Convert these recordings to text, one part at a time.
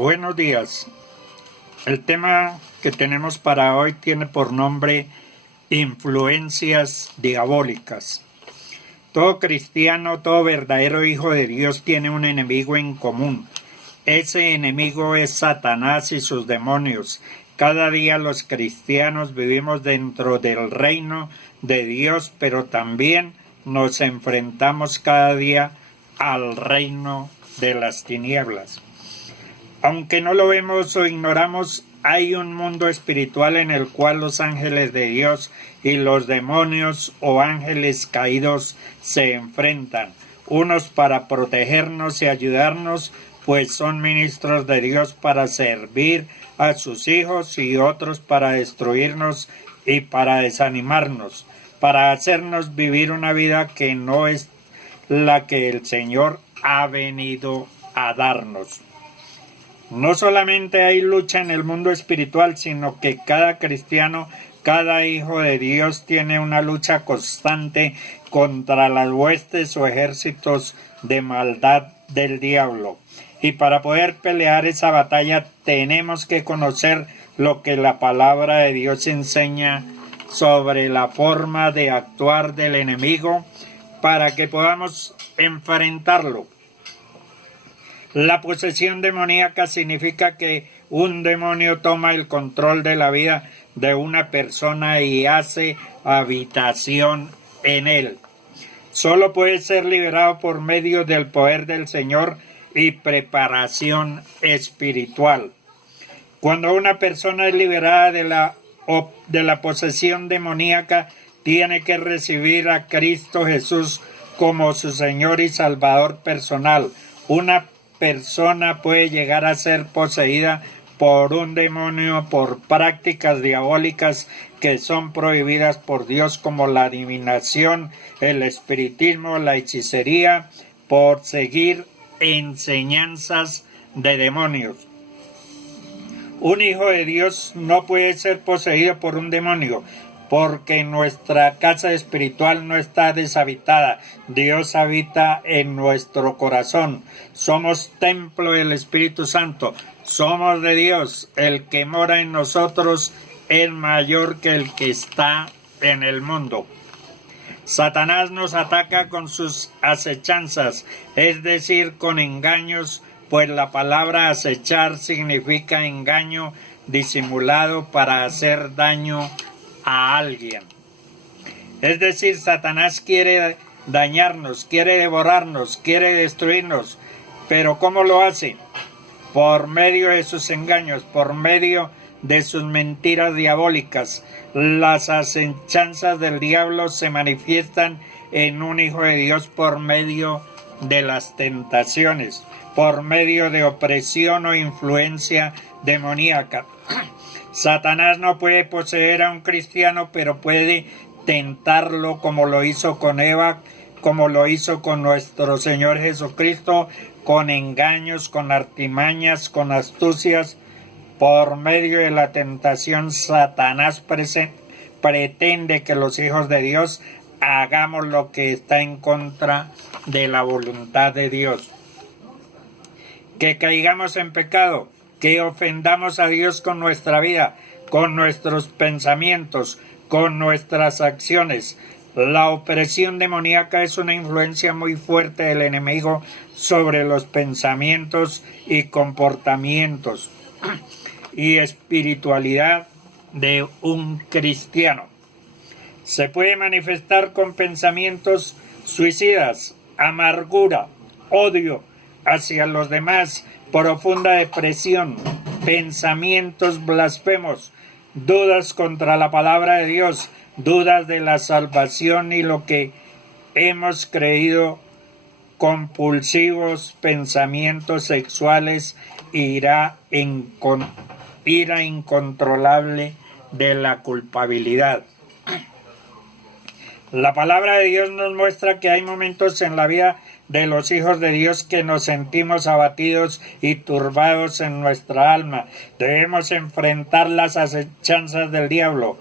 Buenos días. El tema que tenemos para hoy tiene por nombre influencias diabólicas. Todo cristiano, todo verdadero hijo de Dios tiene un enemigo en común. Ese enemigo es Satanás y sus demonios. Cada día los cristianos vivimos dentro del reino de Dios, pero también nos enfrentamos cada día al reino de las tinieblas. Aunque no lo vemos o ignoramos, hay un mundo espiritual en el cual los ángeles de Dios y los demonios o ángeles caídos se enfrentan, unos para protegernos y ayudarnos, pues son ministros de Dios para servir a sus hijos, y otros para destruirnos y para desanimarnos, para hacernos vivir una vida que no es la que el Señor ha venido a darnos. No solamente hay lucha en el mundo espiritual, sino que cada cristiano, cada hijo de Dios tiene una lucha constante contra las huestes o ejércitos de maldad del diablo. Y para poder pelear esa batalla tenemos que conocer lo que la palabra de Dios enseña sobre la forma de actuar del enemigo para que podamos enfrentarlo. La posesión demoníaca significa que un demonio toma el control de la vida de una persona y hace habitación en él. Solo puede ser liberado por medio del poder del Señor y preparación espiritual. Cuando una persona es liberada de la posesión demoníaca, tiene que recibir a Cristo Jesús como su Señor y Salvador personal. Una persona puede llegar a ser poseída por un demonio por prácticas diabólicas que son prohibidas por Dios, como la adivinación, el espiritismo, la hechicería, por seguir enseñanzas de demonios. Un hijo de Dios no puede ser poseído por un demonio, porque nuestra casa espiritual no está deshabitada. Dios habita en nuestro corazón. Somos templo del Espíritu Santo. Somos de Dios. El que mora en nosotros es mayor que el que está en el mundo. Satanás nos ataca con sus acechanzas, es decir, con engaños, pues la palabra acechar significa engaño disimulado para hacer daño a alguien. Es decir, Satanás quiere dañarnos, quiere devorarnos, quiere destruirnos. Pero ¿cómo lo hace? Por medio de sus engaños, por medio de sus mentiras diabólicas. Las acechanzas del diablo se manifiestan en un hijo de Dios por medio de las tentaciones, por medio de opresión o influencia demoníaca. Satanás no puede poseer a un cristiano, pero puede tentarlo, como lo hizo con Eva, como lo hizo con nuestro Señor Jesucristo, con engaños, con artimañas, con astucias. Por medio de la tentación, Satanás pretende que los hijos de Dios hagamos lo que está en contra de la voluntad de Dios. Que caigamos en pecado, que ofendamos a Dios con nuestra vida, con nuestros pensamientos, con nuestras acciones. La opresión demoníaca es una influencia muy fuerte del enemigo sobre los pensamientos y comportamientos y espiritualidad de un cristiano. Se puede manifestar con pensamientos suicidas, amargura, odio hacia los demás, profunda depresión, pensamientos blasfemos, dudas contra la palabra de Dios, dudas de la salvación y lo que hemos creído, compulsivos pensamientos sexuales, ira incontrolable de la culpabilidad. La palabra de Dios nos muestra que hay momentos en la vida de los hijos de Dios que nos sentimos abatidos y turbados en nuestra alma. Debemos enfrentar las acechanzas del diablo,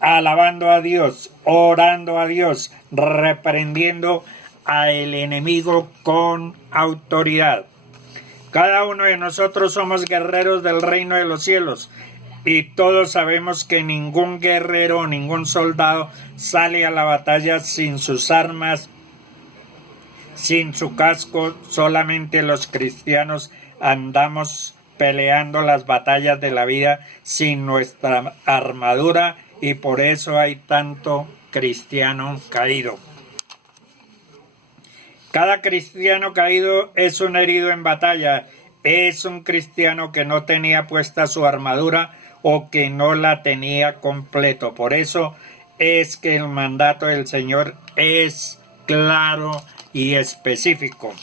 alabando a Dios, orando a Dios, reprendiendo al enemigo con autoridad. Cada uno de nosotros somos guerreros del reino de los cielos. Y todos sabemos que ningún guerrero o ningún soldado sale a la batalla sin sus armas, sin su casco. Solamente los cristianos andamos peleando las batallas de la vida sin nuestra armadura, y por eso hay tanto cristiano caído. Cada cristiano caído es un herido en batalla, es un cristiano que no tenía puesta su armadura o que no la tenía completo. Por eso es que el mandato del Señor es claro y específico.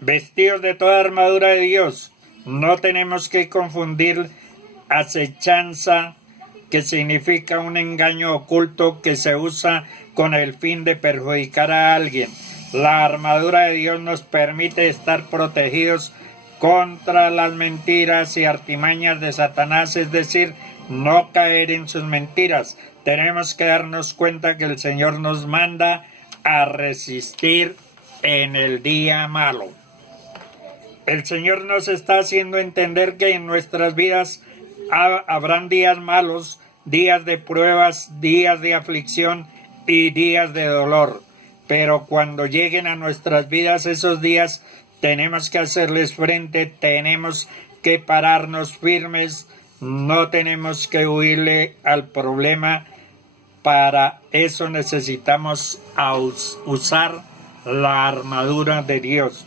Vestidos de toda armadura de Dios. No tenemos que confundir acechanza, que significa un engaño oculto que se usa con el fin de perjudicar a alguien. La armadura de Dios nos permite estar protegidos contra las mentiras y artimañas de Satanás, es decir, no caer en sus mentiras. Tenemos que darnos cuenta que el Señor nos manda a resistir en el día malo. El Señor nos está haciendo entender que en nuestras vidas habrán días malos, días de pruebas, días de aflicción y días de dolor. Pero cuando lleguen a nuestras vidas esos días, tenemos que hacerles frente, tenemos que pararnos firmes, no tenemos que huirle al problema. Para eso necesitamos usar la armadura de Dios.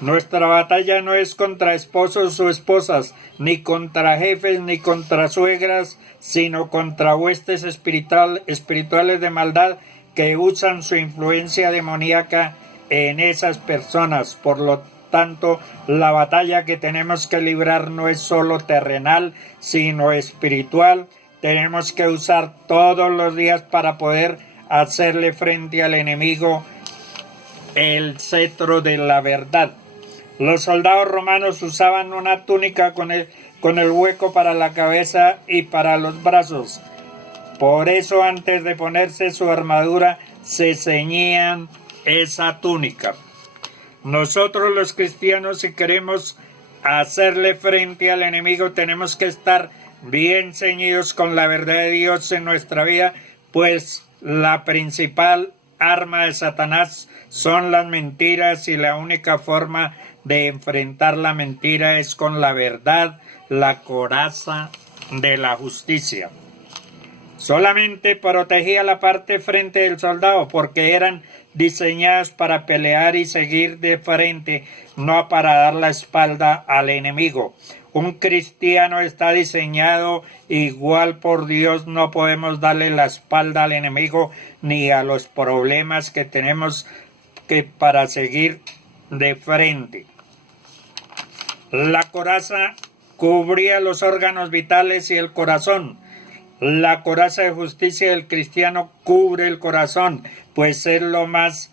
Nuestra batalla no es contra esposos o esposas, ni contra jefes, ni contra suegras, sino contra huestes espirituales de maldad que usan su influencia demoníaca en esas personas. Por lo tanto, la batalla que tenemos que librar no es solo terrenal, sino espiritual. Tenemos que usar todos los días para poder hacerle frente al enemigo el cetro de la verdad. Los soldados romanos usaban una túnica con el hueco para la cabeza y para los brazos. Por eso antes de ponerse su armadura se ceñían esa túnica. Nosotros los cristianos, si queremos hacerle frente al enemigo, tenemos que estar bien ceñidos con la verdad de Dios en nuestra vida, pues la principal arma de Satanás son las mentiras, y la única forma de enfrentar la mentira es con la verdad, la coraza de la justicia. Solamente protegía la parte frente del soldado, porque eran diseñadas para pelear y seguir de frente, no para dar la espalda al enemigo. Un cristiano está diseñado igual por Dios. No podemos darle la espalda al enemigo ni a los problemas que tenemos que para seguir de frente. La coraza cubría los órganos vitales y el corazón. La coraza de justicia del cristiano cubre el corazón, pues es lo más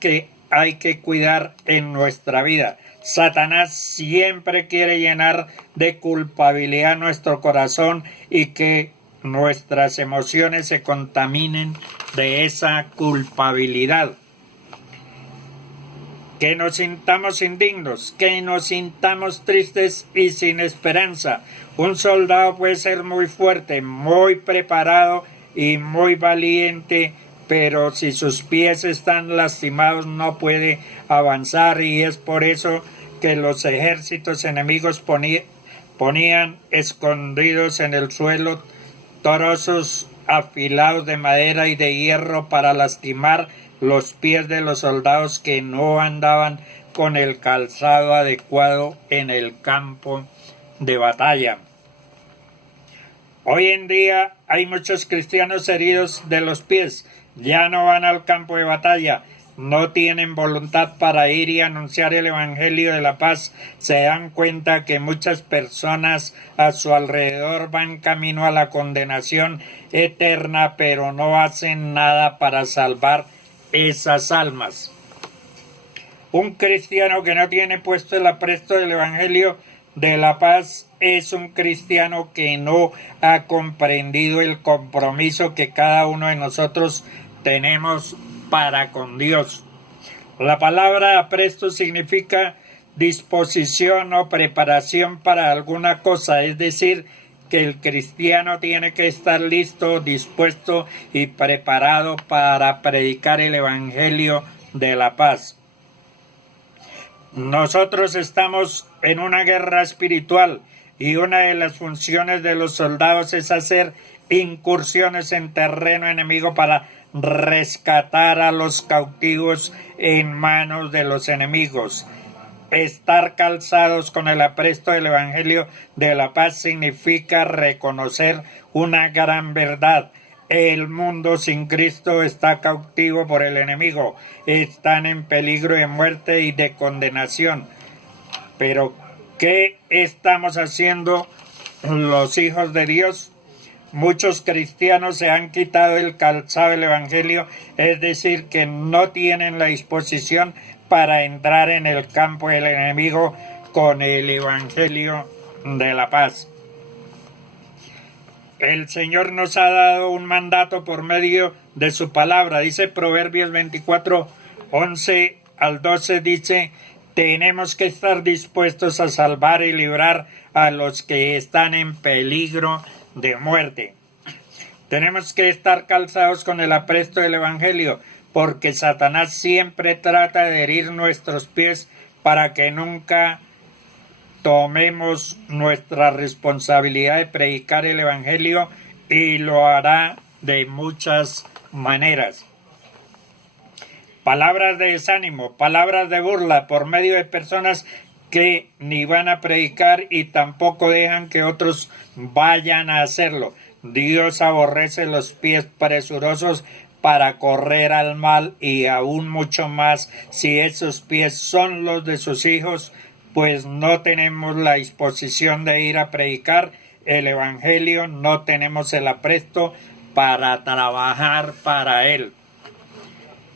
que hay que cuidar en nuestra vida. Satanás siempre quiere llenar de culpabilidad nuestro corazón y que nuestras emociones se contaminen de esa culpabilidad. Que nos sintamos indignos, que nos sintamos tristes y sin esperanza. Un soldado puede ser muy fuerte, muy preparado y muy valiente, pero si sus pies están lastimados no puede avanzar, y es por eso que los ejércitos enemigos ponían escondidos en el suelo trozos afilados de madera y de hierro para lastimar los pies de los soldados que no andaban con el calzado adecuado en el campo de batalla. Hoy en día hay muchos cristianos heridos de los pies, ya no van al campo de batalla, no tienen voluntad para ir y anunciar el evangelio de la paz. Se dan cuenta que muchas personas a su alrededor van camino a la condenación eterna, pero no hacen nada para salvar esas almas. Un cristiano que no tiene puesto el apresto del evangelio de la paz es un cristiano que no ha comprendido el compromiso que cada uno de nosotros tenemos para con Dios. La palabra apresto significa disposición o preparación para alguna cosa, es decir, que el cristiano tiene que estar listo, dispuesto y preparado para predicar el Evangelio de la paz. Nosotros estamos en una guerra espiritual y una de las funciones de los soldados es hacer incursiones en terreno enemigo para rescatar a los cautivos en manos de los enemigos. Estar calzados con el apresto del Evangelio de la paz significa reconocer una gran verdad. El mundo sin Cristo está cautivo por el enemigo. Están en peligro de muerte y de condenación. Pero, ¿qué estamos haciendo los hijos de Dios? Muchos cristianos se han quitado el calzado del Evangelio, es decir, que no tienen la disposición para entrar en el campo del enemigo con el Evangelio de la paz. El Señor nos ha dado un mandato por medio de su palabra. Dice Proverbios 24, 11 al 12, dice: tenemos que estar dispuestos a salvar y librar a los que están en peligro de muerte. Tenemos que estar calzados con el apresto del Evangelio, porque Satanás siempre trata de herir nuestros pies para que nunca tomemos nuestra responsabilidad de predicar el Evangelio, y lo hará de muchas maneras. Palabras de desánimo, palabras de burla por medio de personas que ni van a predicar y tampoco dejan que otros vayan a hacerlo. Dios aborrece los pies presurosos para correr al mal, y aún mucho más si esos pies son los de sus hijos, pues no tenemos la disposición de ir a predicar el Evangelio, no tenemos el apresto para trabajar para él.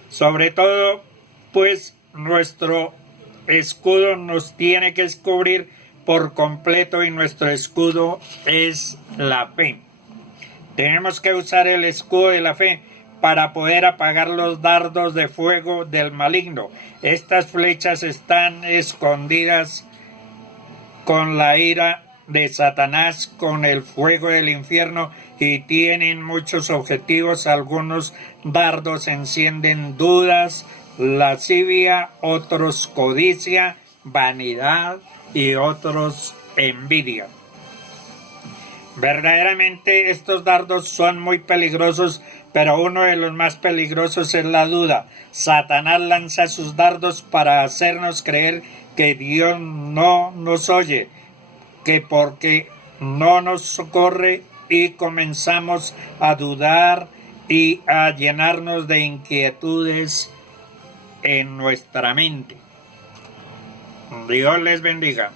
Sobre todo, pues nuestro escudo nos tiene que cubrir por completo, y nuestro escudo es la fe. Tenemos que usar el escudo de la fe para poder apagar los dardos de fuego del maligno. Estas flechas están escondidas con la ira de Satanás, con el fuego del infierno, y tienen muchos objetivos. Algunos dardos encienden dudas, lascivia, otros codicia, vanidad y otros envidia. Verdaderamente estos dardos son muy peligrosos, pero uno de los más peligrosos es la duda. Satanás lanza sus dardos para hacernos creer que Dios no nos oye, que porque no nos socorre, y comenzamos a dudar y a llenarnos de inquietudes en nuestra mente. Dios les bendiga.